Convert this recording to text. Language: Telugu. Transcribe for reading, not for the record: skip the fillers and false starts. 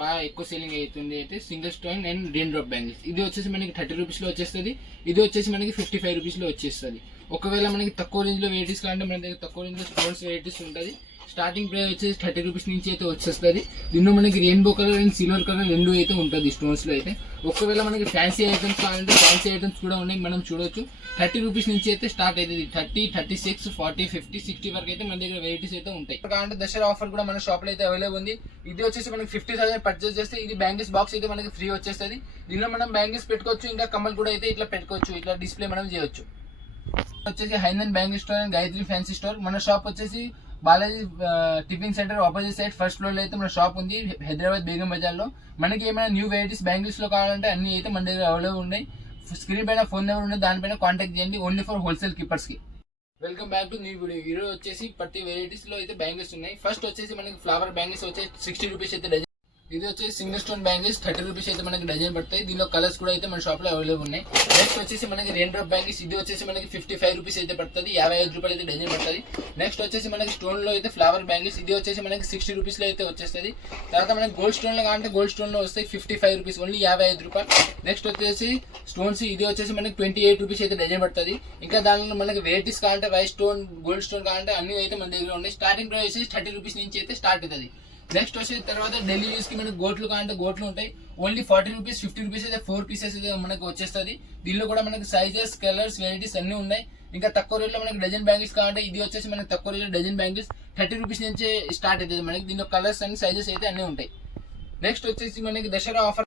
బాగా ఎక్కువ సేలింగ్ అవుతుంది అయితే single stone and rain drop bangles. ఇది వచ్చేసి మనకి 30 రూపీస్లో వచ్చేస్తుంది. ఇది వచ్చేసి మనకి 55 రూపీస్లో వచ్చేస్తుంది. ఒకవేళ మనకి తక్కువ రేంజ్లో వెరైటీస్ కావాలంటే మన దగ్గర తక్కువ రేంజ్లో స్టోన్స్ వెరైటీస్ ఉంటుంది. స్టార్టింగ్ ప్రైస్ వచ్చేసి 30 రూపీస్ నుంచి అయితే వచ్చేస్తుంది. దీనిలో మనకి rainbow colour and silver colour రెండు అయితే ఉంటుంది స్టోన్స్లో అయితే. ఒకవేళ మనకి ఫ్యాన్సీ ఐటమ్స్ కావాలంటే ఫ్యాన్సీ ఐటమ్స్ కూడా ఉన్నాయి, మనం చూడొచ్చు. 30 రూపీస్ నుంచి అయితే స్టార్ట్ అవుతుంది. 30, 36, 40, 50, 60 వరకు అయితే మన దగ్గర వెరైటీస్ అయితే ఉంటాయి. కావాలంటే దసరా ఆఫర్ కూడా మన షాప్లో అయితే అవైలబుల్ ఉంది. ఇది వచ్చేసి మనకి 50,000 పర్చేస్ చేస్తే ఇది బ్యాంగిల్స్ బాక్స్ అయితే మనకి ఫ్రీ వచ్చేస్తుంది. దీనిలో మనం బ్యాంగిల్స్ పెట్టుకోవచ్చు, ఇంకా కమ్మలు కూడా అయితే ఇట్లా పెట్టుకోవచ్చు, ఇట్లా డిస్ప్లే మనం చేయొచ్చు. వచ్చేసి హైనంద్ bangle store and Gayatri fancy store. మన షాప్ వచ్చేసి Balaji tiffin centre opposite side first floor లో అయితే మన షాప్ ఉంది, హైదరాబాద్ బేగం బజార్ లో. మనకి ఏమైనా న్యూ వెరైటీస్ బ్యాంగిల్స్ లో కావాలంటే అన్ని అయితే మన దగ్గర అవైలబుల్ ఉన్నాయి. స్క్రీన్ పైన ఫోన్ నెంబర్ ఉంది, దానిపైన కాంటాక్ట్ చేయండి, ఓన్లీ ఫర్ హోల్సేల్ కీపర్స్ కి. Welcome back to new video. ఈరోజు వచ్చేసి ప్రతి వెరైటీస్ లో అయితే బ్యాంగిల్స్ ఉన్నాయి. ఫస్ట్ వచ్చేసి మనకి ఫ్లవర్ బ్యాంగిల్స్ వచ్చేసి 60 రూపీస్ అయితే డజన్. ఇది వచ్చేసి సింగిల్ స్టోన్ బ్యాంగిల్స్ 30 రూపీస్ అయితే మనకి డజన్ పడతాయి. దీనిలో కలర్స్ కూడా అయితే మన షాప్ లో అవైలబుల్ ఉన్నాయి. నెక్స్ట్ వచ్చేసి మనకి రెయిన్ డ్రాప్ బ్యాంగిల్స్. ఇది వచ్చేసి మనకి 55 రూపీస్ అయితే పడుతుంది, 55 రూపాయలు అయితే డజన్ పడుతుంది. నెక్స్ట్ వచ్చేసి మనకి స్టోన్ లో అయితే ఫ్లవర్ బ్యాంగిల్స్. ఇది వచ్చేసి మనకి 60 రూపీస్ లో అయితే వచ్చేస్తుంది. తర్వాత మనకి గోల్డ్ స్టోన్ లో కావాలంటే గోల్డ్ స్టోన్ లో వస్తాయి 55 రూపీస్, ఓన్లీ 55 రూపాయలు. నెక్స్ట్ వచ్చేసి స్టోన్స్. ఇది వచ్చేసి మనకి 28 రూపీస్ అయితే డజన్ పడుతుంది. ఇంకా దానిలో మనకి వెరైటీస్ కావాలంటే వైట్ స్టోన్, గోల్డ్ స్టోన్ కావాలంటే అన్ని అయితే మన దగ్గర ఉన్నాయి. స్టార్టింగ్ ప్రైస్ వచ్చేసి 30 రూపీస్ నుంచి అయితే స్టార్ట్ అవుతుంది. నెక్స్ట్ వచ్చే తర్వాత ఢిల్లీ యూస్ కి మనకి గోట్లు కావాలంటే గోట్లు ఉంటాయి, ఓన్లీ 40 రూపీస్, 50 రూపీస్ అయితే 4 పీసెస్ అయితే మనకి వచ్చేస్తుంది. దీనిలో కూడా మనకి సైజెస్, కలర్స్, వెరైటీస్ అన్ని ఉన్నాయి. ఇంకా తక్కువ రేట్లో మనకి డజన్ బ్యాంగిల్స్ కావాలంటే ఇది వచ్చేసి మనకి తక్కువ రేట్లో డజన్ బ్యాంగిల్స్ 30 రూపీస్ నుంచి స్టార్ట్ అవుతుంది. మనకి దీనిలో కలర్స్ అండ్ సైజెస్ అయితే అన్ని ఉంటాయి. నెక్స్ట్ వచ్చేసి మనకి దసరా ఆఫర్